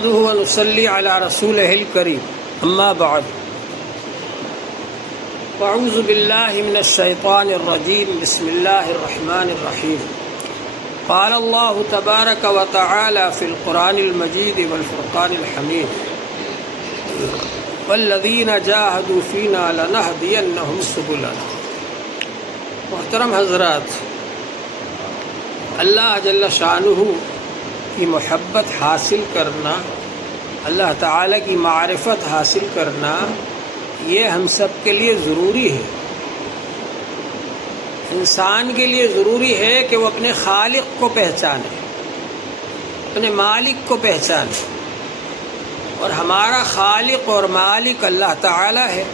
نحمده ونصلي على رسوله الكريم اما بعد اعوذ بالله من الشيطان الرجيم بسم الله الرحمن الرحيم قال الله تبارك وتعالى في القرآن المجيد والفرقان الحميد والذين جاهدوا فينا لنهدينهم سبلنا۔ محترم حضرات، اللہ جل شانہ کی محبت حاصل کرنا، اللہ تعالیٰ کی معرفت حاصل کرنا، یہ ہم سب کے لیے ضروری ہے۔ انسان کے لیے ضروری ہے کہ وہ اپنے خالق کو پہچانے، اپنے مالک کو پہچانے، اور ہمارا خالق اور مالک اللہ تعالیٰ ہے،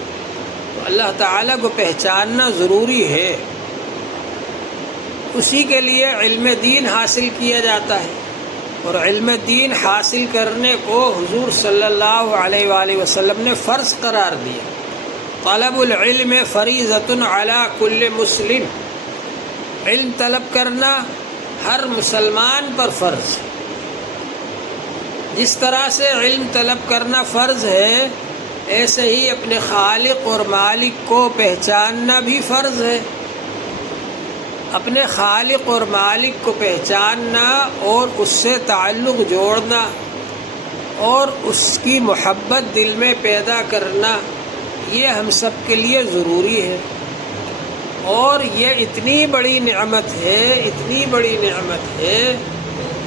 تو اللہ تعالیٰ کو پہچاننا ضروری ہے۔ اسی کے لیے علم دین حاصل کیا جاتا ہے، اور علم دین حاصل کرنے کو حضور صلی اللہ علیہ وآلہ وسلم نے فرض قرار دیا۔ طلب العلم فریضۃ علی کل مسلم، علم طلب کرنا ہر مسلمان پر فرض ہے۔ جس طرح سے علم طلب کرنا فرض ہے، ایسے ہی اپنے خالق اور مالک کو پہچاننا بھی فرض ہے۔ اپنے خالق اور مالک کو پہچاننا اور اس سے تعلق جوڑنا اور اس کی محبت دل میں پیدا کرنا، یہ ہم سب کے لیے ضروری ہے۔ اور یہ اتنی بڑی نعمت ہے، اتنی بڑی نعمت ہے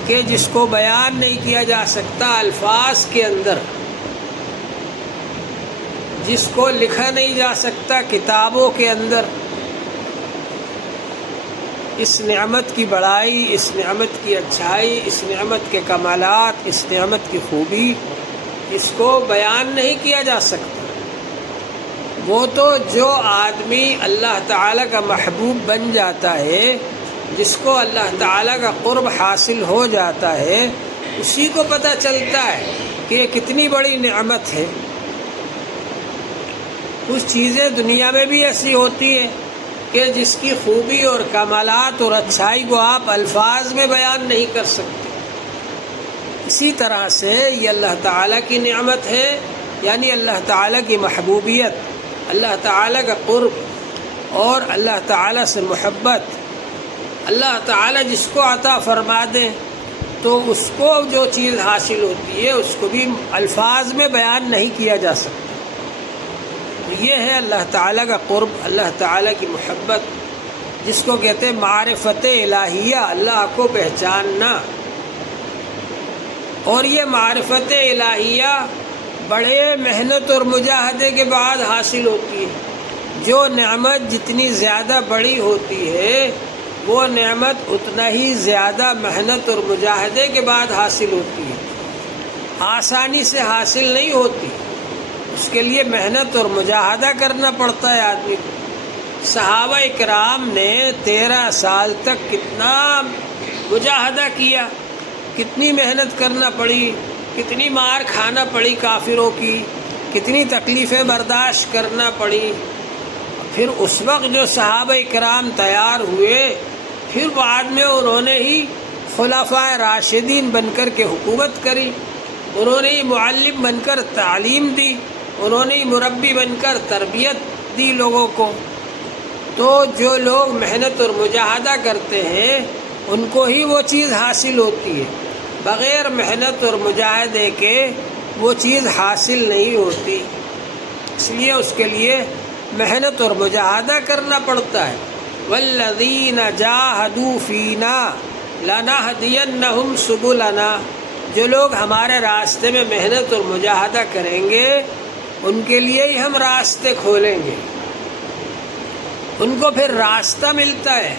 کہ جس کو بیان نہیں کیا جا سکتا الفاظ کے اندر، جس کو لکھا نہیں جا سکتا کتابوں کے اندر۔ اس نعمت کی بڑائی، اس نعمت کی اچھائی، اس نعمت کے کمالات، اس نعمت کی خوبی، اس کو بیان نہیں کیا جا سکتا۔ وہ تو جو آدمی اللہ تعالیٰ کا محبوب بن جاتا ہے، جس کو اللہ تعالیٰ کا قرب حاصل ہو جاتا ہے، اسی کو پتہ چلتا ہے کہ یہ کتنی بڑی نعمت ہے۔ کچھ چیزیں دنیا میں بھی ایسی ہوتی ہیں کہ جس کی خوبی اور کمالات اور اچھائی کو آپ الفاظ میں بیان نہیں کر سکتے۔ اسی طرح سے یہ اللہ تعالیٰ کی نعمت ہے، یعنی اللہ تعالیٰ کی محبوبیت، اللہ تعالیٰ کا قرب اور اللہ تعالیٰ سے محبت۔ اللہ تعالیٰ جس کو عطا فرما دے تو اس کو جو چیز حاصل ہوتی ہے اس کو بھی الفاظ میں بیان نہیں کیا جا سکتا۔ یہ ہے اللہ تعالیٰ کا قرب، اللہ تعالیٰ کی محبت، جس کو کہتے ہیں معرفت الہیہ، اللہ کو پہچاننا۔ اور یہ معرفت الہیہ بڑے محنت اور مجاہدے کے بعد حاصل ہوتی ہے۔ جو نعمت جتنی زیادہ بڑی ہوتی ہے، وہ نعمت اتنا ہی زیادہ محنت اور مجاہدے کے بعد حاصل ہوتی ہے، آسانی سے حاصل نہیں ہوتی۔ اس کے لیے محنت اور مجاہدہ کرنا پڑتا ہے آدمی کو۔ صحابہ اکرام نے 13 سال تک کتنا مجاہدہ کیا، کتنی محنت کرنا پڑی، کتنی مار کھانا پڑی کافروں کی، کتنی تکلیفیں برداشت کرنا پڑی۔ پھر اس وقت جو صحابہ اکرام تیار ہوئے، پھر بعد میں انہوں نے ہی خلفائے راشدین بن کر کے حکومت کری، انہوں نے ہی معلم بن کر تعلیم دی، انہوں نے مربی بن کر تربیت دی لوگوں کو۔ تو جو لوگ محنت اور مجاہدہ کرتے ہیں ان کو ہی وہ چیز حاصل ہوتی ہے، بغیر محنت اور مجاہدے کے وہ چیز حاصل نہیں ہوتی۔ اس لیے اس کے لیے محنت اور مجاہدہ کرنا پڑتا ہے۔ والذین جاہدوا فینا لنہدینہم سبلنا، جو لوگ ہمارے راستے میں محنت اور مجاہدہ کریں گے ان کے لیے ہی ہم راستے کھولیں گے۔ ان کو پھر راستہ ملتا ہے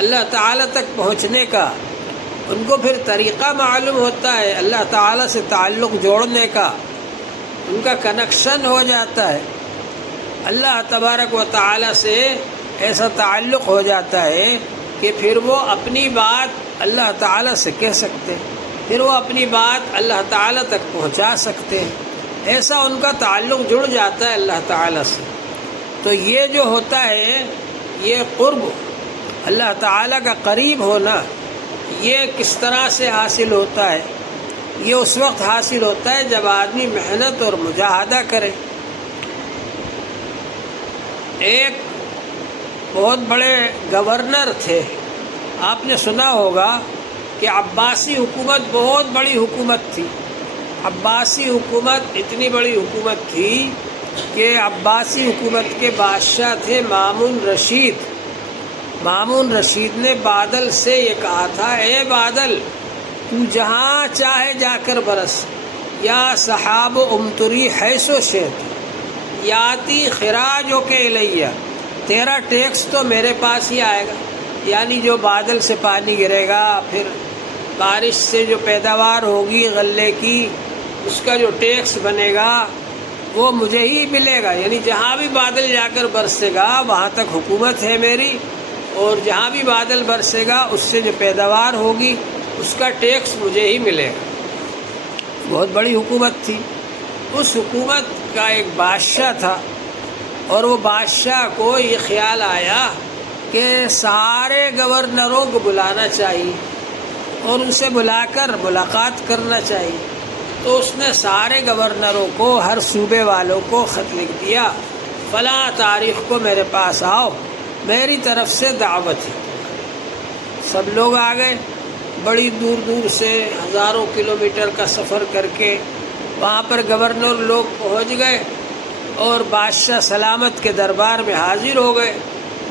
اللہ تعالیٰ تک پہنچنے کا، ان کو پھر طریقہ معلوم ہوتا ہے اللہ تعالیٰ سے تعلق جوڑنے کا، ان کا کنیکشن ہو جاتا ہے اللہ تبارک و تعالیٰ سے، ایسا تعلق ہو جاتا ہے کہ پھر وہ اپنی بات اللہ تعالیٰ سے کہہ سکتے ہیں، پھر وہ اپنی بات اللہ تعالیٰ تک پہنچا سکتے ہیں۔ ایسا ان کا تعلق جڑ جاتا ہے اللہ تعالیٰ سے۔ تو یہ جو ہوتا ہے، یہ قرب، اللہ تعالیٰ کا قریب ہونا، یہ کس طرح سے حاصل ہوتا ہے؟ یہ اس وقت حاصل ہوتا ہے جب آدمی محنت اور مجاہدہ کرے۔ ایک بہت بڑے گورنر تھے، آپ نے سنا ہوگا کہ عباسی حکومت بہت بڑی حکومت تھی۔ عباسی حکومت اتنی بڑی حکومت تھی کہ عباسی حکومت کے بادشاہ تھے مامون رشید۔ مامون رشید نے بادل سے یہ کہا تھا، اے بادل تو جہاں چاہے جا کر برس، یا سحاب امطری حیث و شئت یاتی خراجو کے الیہ، تیرا ٹیکس تو میرے پاس ہی آئے گا، یعنی جو بادل سے پانی گرے گا، پھر بارش سے جو پیداوار ہوگی غلے کی، اس کا جو ٹیکس بنے گا وہ مجھے ہی ملے گا، یعنی جہاں بھی بادل جا کر برسے گا وہاں تک حکومت ہے میری، اور جہاں بھی بادل برسے گا اس سے جو پیداوار ہوگی اس کا ٹیکس مجھے ہی ملے گا۔ بہت بڑی حکومت تھی۔ اس حکومت کا ایک بادشاہ تھا، اور وہ بادشاہ کو یہ خیال آیا کہ سارے گورنروں کو بلانا چاہیے اور ان سے بلا کر ملاقات کرنا چاہیے۔ تو اس نے سارے گورنروں کو، ہر صوبے والوں کو خط لکھ دیا، فلاں تاریخ کو میرے پاس آؤ، میری طرف سے دعوت ہے۔ سب لوگ آ گئے، بڑی دور دور سے ہزاروں کلومیٹر کا سفر کر کے وہاں پر گورنر لوگ پہنچ گئے، اور بادشاہ سلامت کے دربار میں حاضر ہو گئے،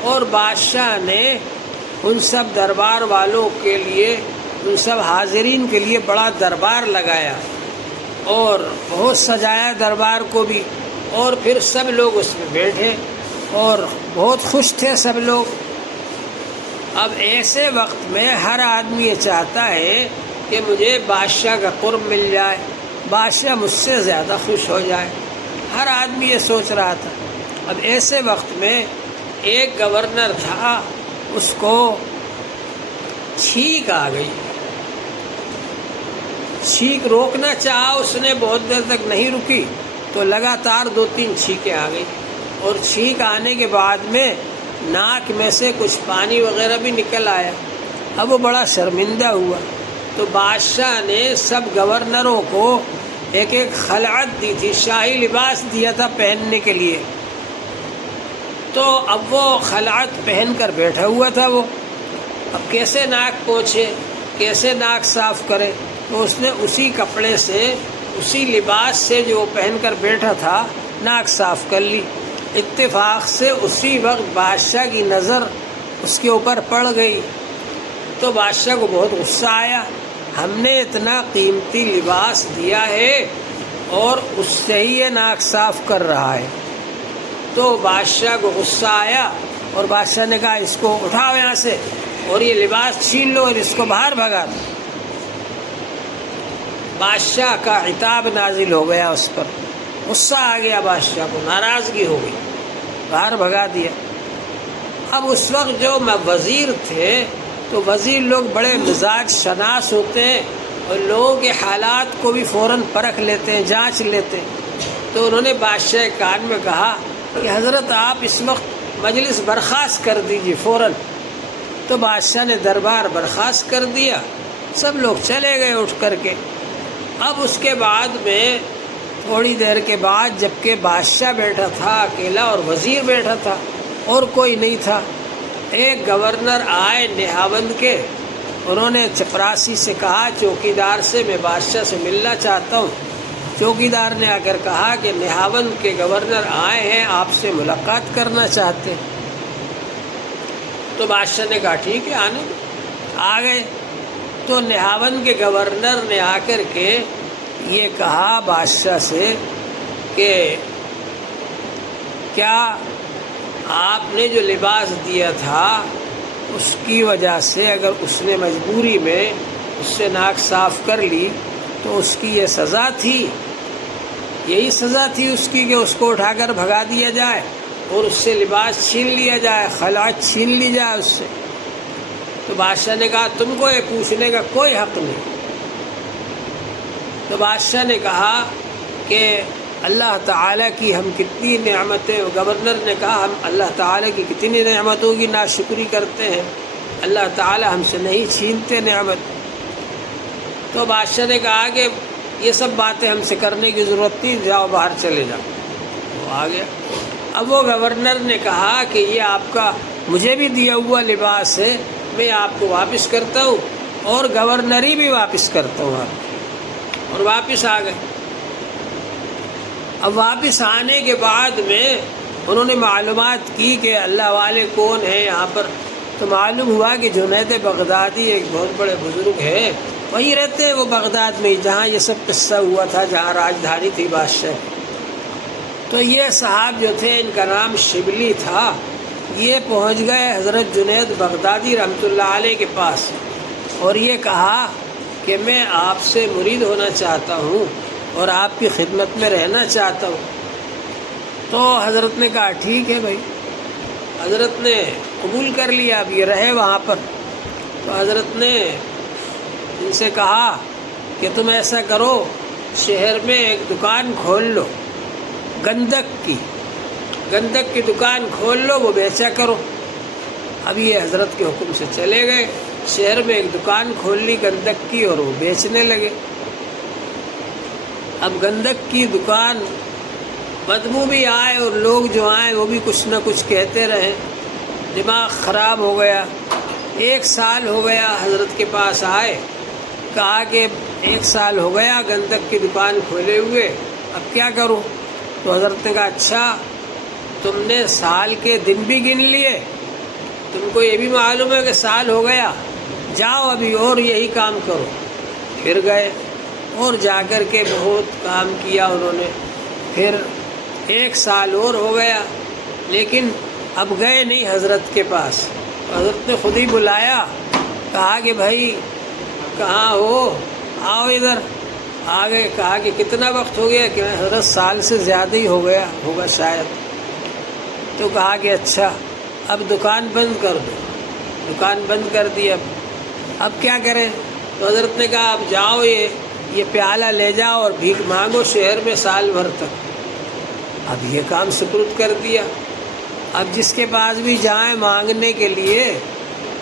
اور بادشاہ نے ان سب دربار والوں کے لیے، ان سب حاضرین کے لیے بڑا دربار لگایا اور بہت سجایا دربار کو بھی، اور پھر سب لوگ اس میں بیٹھے اور بہت خوش تھے سب لوگ۔ اب ایسے وقت میں ہر آدمی یہ چاہتا ہے کہ مجھے بادشاہ کا قرب مل جائے، بادشاہ مجھ سے زیادہ خوش ہو جائے، ہر آدمی یہ سوچ رہا تھا۔ اب ایسے وقت میں ایک گورنر تھا، اس کو چھینک آ گئی۔ چھینک روکنا چاہا اس نے، بہت دیر تک نہیں رکی، تو لگاتار 2-3 چھینکیں آ گئی، اور چھینک آنے کے بعد میں ناک میں سے کچھ پانی وغیرہ بھی نکل آیا۔ اب وہ بڑا شرمندہ ہوا، تو بادشاہ نے سب گورنروں کو ایک ایک خلعت دی تھی، شاہی لباس دیا تھا پہننے کے لیے۔ تو اب وہ خلعت پہن کر بیٹھا ہوا تھا، وہ اب کیسے ناک پوچھے، کیسے ناک صاف کرے؟ تو اس نے اسی کپڑے سے، اسی لباس سے جو وہ پہن کر بیٹھا تھا، ناک صاف کر لی۔ اتفاق سے اسی وقت بادشاہ کی نظر اس کے اوپر پڑ گئی، تو بادشاہ کو بہت غصہ آیا، ہم نے اتنا قیمتی لباس دیا ہے اور اس سے ہی یہ ناک صاف کر رہا ہے۔ تو بادشاہ کو غصہ آیا، اور بادشاہ نے کہا اس کو اٹھاؤ یہاں سے، اور یہ لباس چھین لو اور اس کو باہر بھگا دو۔ بادشاہ کا عتاب نازل ہو گیا اس پر، غصہ آ گیا بادشاہ کو، ناراضگی ہو گئی، باہر بھگا دیا۔ اب اس وقت جو وزیر تھے، تو وزیر لوگ بڑے مزاج شناس ہوتے ہیں اور لوگوں کے حالات کو بھی فوراً پرکھ لیتے ہیں، جانچ لیتے ہیں۔ تو انہوں نے بادشاہ کے کان میں کہا کہ حضرت آپ اس وقت مجلس برخاست کر دیجیے فوراً۔ تو بادشاہ نے دربار برخاست کر دیا، سب لوگ چلے گئے اٹھ کر کے۔ اب اس کے بعد میں تھوڑی دیر کے بعد، جبکہ بادشاہ بیٹھا تھا اکیلا اور وزیر بیٹھا تھا اور کوئی نہیں تھا، ایک گورنر آئے نہاوند کے، انہوں نے چپراسی سے کہا، چوکیدار سے، میں بادشاہ سے ملنا چاہتا ہوں۔ چوکیدار نے آ کر کہا کہ نہاوند کے گورنر آئے ہیں، آپ سے ملاقات کرنا چاہتے ہیں۔ تو بادشاہ نے کہا ٹھیک ہے، آنے دو۔ آ گئے تو نہاوند کے گورنر نے آ کر کے یہ کہا بادشاہ سے کہ کیا آپ نے جو لباس دیا تھا اس کی وجہ سے اگر اس نے مجبوری میں اس سے ناک صاف کر لی تو اس کی یہ سزا تھی، یہی سزا تھی اس کی کہ اس کو اٹھا کر بھگا دیا جائے اور اس سے لباس چھین لیا جائے، خلعت چھین لی جائے اس سے؟ تو بادشاہ نے کہا تم کو یہ پوچھنے کا کوئی حق نہیں۔ تو بادشاہ نے کہا کہ اللہ تعالیٰ کی ہم کتنی نعمتیں، گورنر نے کہا ہم اللہ تعالیٰ کی کتنی نعمتوں کی ناشکری کرتے ہیں، اللہ تعالیٰ ہم سے نہیں چھینتے نعمت۔ تو بادشاہ نے کہا کہ یہ سب باتیں ہم سے کرنے کی ضرورت نہیں، جاؤ باہر چلے جاؤ۔ وہ آ گیا۔ اب وہ گورنر نے کہا کہ یہ آپ کا مجھے بھی دیا ہوا لباس ہے، میں آپ کو واپس کرتا ہوں اور گورنری بھی واپس کرتا ہوں آپ کو، اور واپس آ گئے۔ اب واپس آنے کے بعد میں انہوں نے معلومات کی کہ اللہ والے کون ہیں یہاں پر، تو معلوم ہوا کہ جنید بغدادی ایک بہت بڑے بزرگ ہیں، وہیں رہتے ہیں وہ بغداد میں، جہاں یہ سب قصہ ہوا تھا، جہاں راجدھانی تھی بادشاہ۔ تو یہ صاحب جو تھے، ان کا نام شبلی تھا، یہ پہنچ گئے حضرت جنید بغدادی رحمۃ اللہ علیہ کے پاس، اور یہ کہا کہ میں آپ سے مرید ہونا چاہتا ہوں اور آپ کی خدمت میں رہنا چاہتا ہوں۔ تو حضرت نے کہا ٹھیک ہے بھائی، حضرت نے قبول کر لیا، اب یہ رہے وہاں پر۔ تو حضرت نے ان سے کہا کہ تم ایسا کرو، شہر میں ایک دکان کھول لو، گندک کی دکان کھول لو، وہ بیچا کرو۔ اب یہ حضرت کے حکم سے چلے گئے، شہر میں ایک دکان کھول لی گندک کی، اور وہ بیچنے لگے۔ اب گندک کی دکان بدبو بھی آئے، اور لوگ جو آئے وہ بھی کچھ نہ کچھ کہتے رہے، دماغ خراب ہو گیا۔ 1 سال ہو گیا حضرت کے پاس آئے، کہا کہ 1 سال ہو گیا گندک کی دکان کھولے ہوئے، اب کیا کروں؟ تو حضرت نے کہا اچھا، تم نے سال کے دن بھی گن لیے، تم کو یہ بھی معلوم ہے کہ سال ہو گیا، جاؤ ابھی اور یہی کام کرو۔ پھر گئے اور جا کر کے بہت کام کیا انہوں نے، پھر 1 سال اور ہو گیا، لیکن اب گئے نہیں حضرت کے پاس۔ حضرت نے خود ہی بلایا، کہا کہ بھائی کہاں ہو، آؤ ادھر۔ آ گئے، کہا کہ کتنا وقت ہو گیا؟ کہ حضرت سال سے زیادہ ہی ہو گیا ہوگا شاید۔ تو کہا کہ اچھا اب دکان بند کر دو۔ دکان بند کر دی۔ اب کیا کریں؟ تو حضرت نے کہا اب جاؤ، یہ پیالہ لے جاؤ اور بھیک مانگو شہر میں سال بھر تک۔ اب یہ کام سپرد کر دیا۔ اب جس کے پاس بھی جائیں مانگنے کے لیے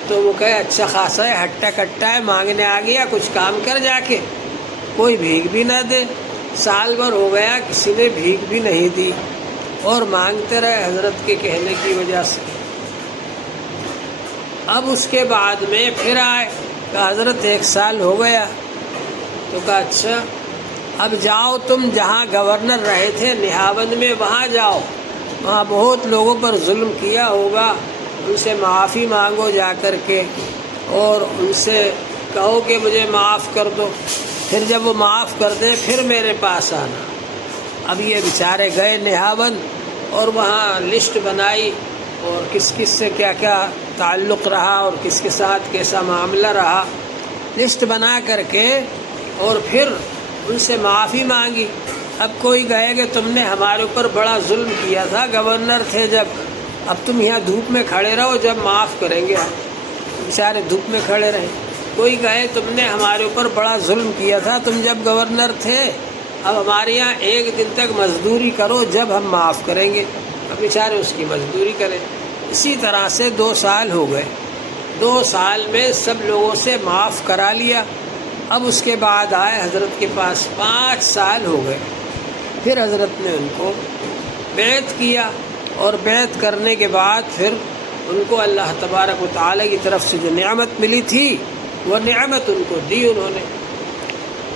تو وہ کہے اچھا خاصا ہے، ہٹا کٹا ہے، مانگنے آ گیا، کچھ کام کر جا کے۔ کوئی بھیک بھی نہ دے، سال بھر ہو گیا کسی نے بھیک بھی نہیں دی، اور مانگتے رہے حضرت کے کہنے کی وجہ سے۔ اب اس کے بعد میں پھر آئے، کہا حضرت 1 سال ہو گیا۔ تو کہا اچھا اب جاؤ تم جہاں گورنر رہے تھے نہاوند میں، وہاں جاؤ، وہاں بہت لوگوں پر ظلم کیا ہوگا، ان سے معافی مانگو جا کر کے، اور ان سے کہو کہ مجھے معاف کر دو، پھر جب وہ معاف کر دیں پھر میرے پاس آنا۔ اب یہ بیچارے گئے نہاوند، اور وہاں لسٹ بنائی، اور کس کس سے کیا کیا تعلق رہا اور کس کے ساتھ کیسا معاملہ رہا، لسٹ بنا کر کے، اور پھر ان سے معافی مانگی۔ اب کوئی کہے کہ تم نے ہمارے اوپر بڑا ظلم کیا تھا، گورنر تھے جب، اب تم یہاں دھوپ میں کھڑے رہو، جب معاف کریں گے۔ بیچارے دھوپ میں کھڑے رہے۔ کوئی کہے تم نے ہمارے اوپر بڑا ظلم کیا تھا، تم جب گورنر تھے، اب ہمارے یہاں 1 دن تک مزدوری کرو، جب ہم معاف کریں گے۔ اب بیچارے اس کی مزدوری کریں۔ اسی طرح سے 2 سال ہو گئے۔ 2 سال میں سب لوگوں سے معاف کرا لیا۔ اب اس کے بعد آئے حضرت کے پاس، 5 سال ہو گئے۔ پھر حضرت نے ان کو بیعت کیا، اور بیعت کرنے کے بعد پھر ان کو اللہ تبارک و تعالی کی طرف سے جو نعمت ملی تھی وہ نعمت ان کو دی انہوں نے۔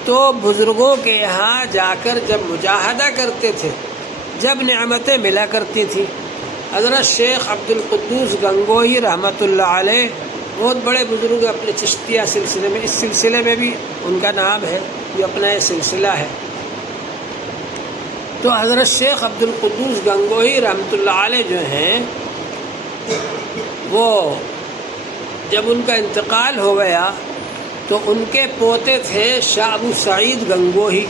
تو بزرگوں کے یہاں جا کر جب مجاہدہ کرتے تھے، جب نعمتیں ملا کرتی تھیں۔ حضرت شیخ عبد القدوس گنگوہی رحمۃ اللہ علیہ بہت بڑے بزرگ اپنے چشتیہ سلسلے میں، اس سلسلے میں بھی ان کا نام ہے، یہ اپنا یہ سلسلہ ہے۔ تو حضرت شیخ عبد القدوس گنگوہی رحمۃ اللہ علیہ جو ہیں، وہ جب ان کا انتقال ہو گیا تو ان کے پوتے تھے شاہ ابو سعید گنگوہی۔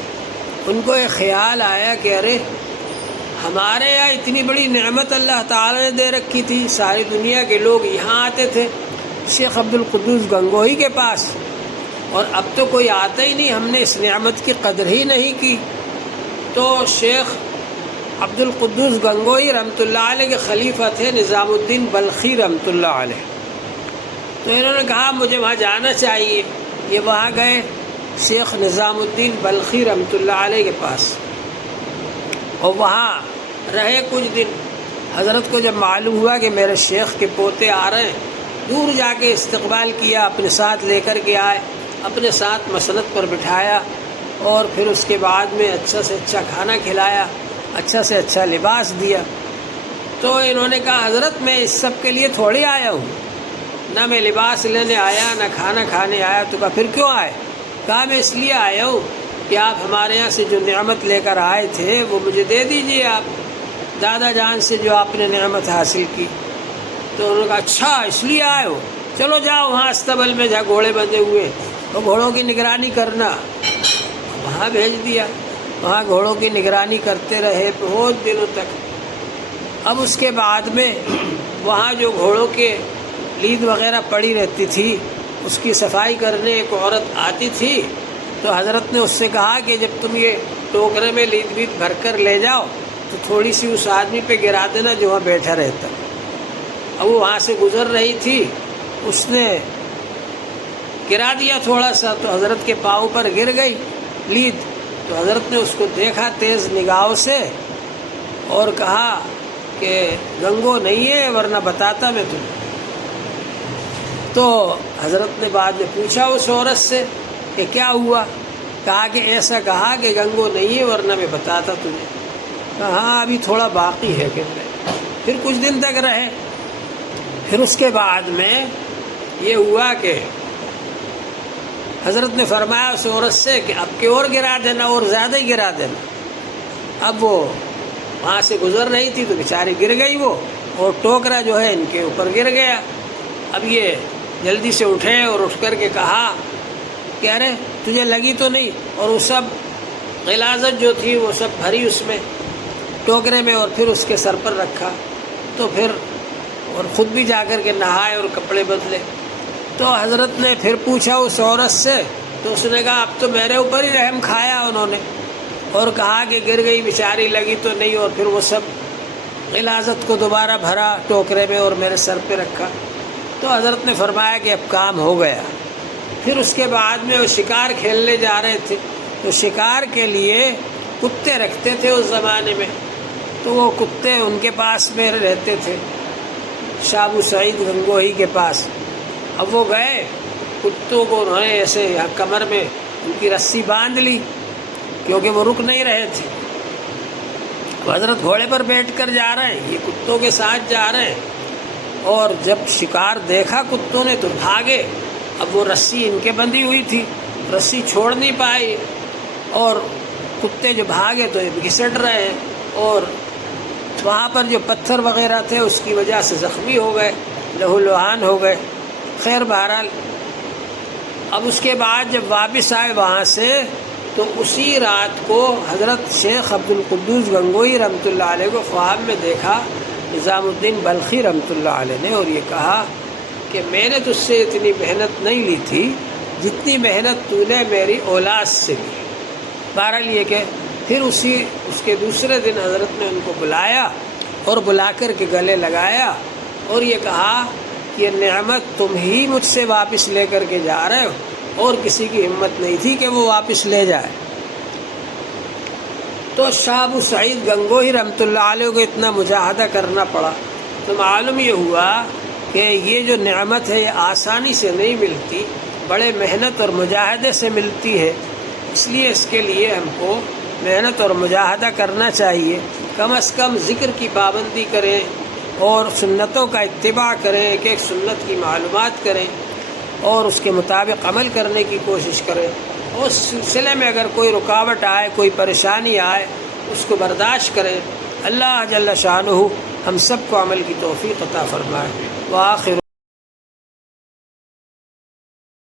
ان کو ایک خیال آیا کہ ارے ہمارے یہاں اتنی بڑی نعمت اللہ تعالی نے دے رکھی تھی، ساری دنیا کے لوگ یہاں آتے تھے شیخ عبد القدوس گنگوہی کے پاس، اور اب تو کوئی آتا ہی نہیں، ہم نے اس نعمت کی قدر ہی نہیں کی۔ تو شیخ عبد القدوس گنگوہی رحمۃ اللہ علیہ کے خلیفہ تھے نظام الدین بلخی رحمۃ اللہ علیہ۔ تو انہوں نے کہا مجھے وہاں جانا چاہیے۔ یہ وہاں گئے، شیخ نظام الدین بلخی رحمۃ اللہ علیہ کے پاس، اور وہاں رہے کچھ دن۔ حضرت کو جب معلوم ہوا کہ میرے شیخ کے پوتے آ رہے ہیں، دور جا کے استقبال کیا، اپنے ساتھ لے کر کے آئے، اپنے ساتھ مسند پر بٹھایا، اور پھر اس کے بعد میں اچھا سے اچھا کھانا کھلایا، اچھا سے اچھا لباس دیا۔ تو انہوں نے کہا حضرت میں اس سب کے لیے تھوڑی آیا ہوں، نہ میں لباس لینے آیا نہ کھانا کھانے آیا۔ تو کہا پھر کیوں آئے؟ کہا میں اس لیے آیا ہوں کہ آپ ہمارے یہاں سے جو نعمت لے کر آئے تھے وہ مجھے دے دیجئے، آپ دادا جان سے جو آپ نے نعمت حاصل کی۔ تو انہوں نے کہا اچھا اس لیے آئے ہو، چلو جاؤ وہاں استبل میں جہاں گھوڑے بندھے ہوئے، اور گھوڑوں کی نگرانی کرنا۔ وہاں بھیج دیا، وہاں گھوڑوں کی نگرانی کرتے رہے بہت دنوں تک۔ اب اس کے بعد میں وہاں جو گھوڑوں کے لید وغیرہ پڑی رہتی تھی، اس کی صفائی کرنے ایک عورت آتی تھی۔ تو حضرت نے اس سے کہا کہ جب تم یہ ٹوکرے میں لید وید بھر کر لے جاؤ تو تھوڑی سی اس آدمی پہ گرا دینا جو وہاں بیٹھا رہتا۔ اب وہ وہاں سے گزر رہی تھی، اس نے گرا دیا تھوڑا سا، تو حضرت کے پاؤں پر گر گئی لید۔ تو حضرت نے اس کو دیکھا تیز نگاہوں سے اور کہا کہ گنگو نہیں ہے ورنہ بتاتا میں تمہیں۔ تو حضرت نے بعد میں پوچھا اس عورت سے کہ کیا ہوا؟ کہا کہ ایسا کہا کہ گنگو نہیں ہے ورنہ میں بتاتا تمہیں۔ کہا ہاں ابھی تھوڑا باقی ہے کہتے۔ پھر کچھ دن تک رہے۔ پھر اس کے بعد میں یہ ہوا کہ حضرت نے فرمایا اس عورت سے کہ اب کے اور گرا دینا، اور زیادہ ہی گرا دینا۔ اب وہ وہاں سے گزر رہی تھی تو بیچاری گر گئی وہ، اور ٹوکرا جو ہے ان کے اوپر گر گیا۔ اب یہ جلدی سے اٹھے اور اٹھ کر کے کہا کہ ارے تجھے لگی تو نہیں؟ اور وہ سب غلاظت جو تھی وہ سب بھری اس میں ٹوکرے میں، اور پھر اس کے سر پر رکھا۔ تو پھر اور خود بھی جا کر کے نہائے اور کپڑے بدلے۔ تو حضرت نے پھر پوچھا اس عورت سے، تو اس نے کہا اب تو میرے اوپر ہی رحم کھایا انہوں نے، اور کہا کہ گر گئی بیچاری لگی تو نہیں، اور پھر وہ سب غلاظت کو دوبارہ بھرا ٹوکرے میں اور میرے سر پہ رکھا۔ تو حضرت نے فرمایا کہ اب کام ہو گیا۔ پھر اس کے بعد میں وہ شکار کھیلنے جا رہے تھے، تو شکار کے لیے کتے رکھتے تھے اس زمانے میں، تو وہ کتے ان کے پاس میں رہتے تھے، شاہ ابو سعید گنگوہی کے پاس۔ اب وہ گئے، کتوں کو انہوں نے ایسے یہاں کمر میں ان کی رسی باندھ لی کیونکہ وہ رک نہیں رہے تھے۔ حضرت گھوڑے پر بیٹھ کر جا رہے ہیں، یہ کتوں کے ساتھ جا رہے ہیں، اور جب شکار دیکھا کتوں نے تو بھاگے۔ اب وہ رسی ان کے بندھی ہوئی تھی، رسی چھوڑ نہیں پائی، اور کتے جو بھاگے تو یہ گھسٹ رہے ہیں، اور وہاں پر جو پتھر وغیرہ تھے اس کی وجہ سے زخمی ہو گئے، لہو لہان ہو گئے۔ خیر بہرحال اب اس کے بعد جب واپس آئے وہاں سے، تو اسی رات کو حضرت شیخ عبد القدوس گنگوہی رحمۃ اللہ علیہ کو خواب میں دیکھا نظام الدین بلخی رحمۃ اللہ علیہ نے، اور یہ کہا کہ میں نے تجھ سے اتنی محنت نہیں لی تھی جتنی محنت تو نے میری اولاد سے لی۔ بہرحال یہ کہ پھر اس کے دوسرے دن حضرت نے ان کو بلایا، اور بلا کر کے گلے لگایا، اور یہ کہا کہ یہ نعمت تم ہی مجھ سے واپس لے کر کے جا رہے ہو، اور کسی کی ہمت نہیں تھی کہ وہ واپس لے جائے۔ تو شاہ ابو سعید گنگوہی رحمۃ اللہ علیہ کو اتنا مجاہدہ کرنا پڑا۔ تو معلوم یہ ہوا کہ یہ جو نعمت ہے یہ آسانی سے نہیں ملتی، بڑے محنت اور مجاہدے سے ملتی ہے۔ اس لیے اس کے لیے ہم کو محنت اور مجاہدہ کرنا چاہیے، کم از کم ذکر کی پابندی کریں اور سنتوں کا اتباع کریں، ایک ایک سنت کی معلومات کریں اور اس کے مطابق عمل کرنے کی کوشش کریں۔ اور اس سلسلے میں اگر کوئی رکاوٹ آئے، کوئی پریشانی آئے، اس کو برداشت کریں۔ اللہ جل شانہ ہم سب کو عمل کی توفیق عطا فرمائے۔ وآخر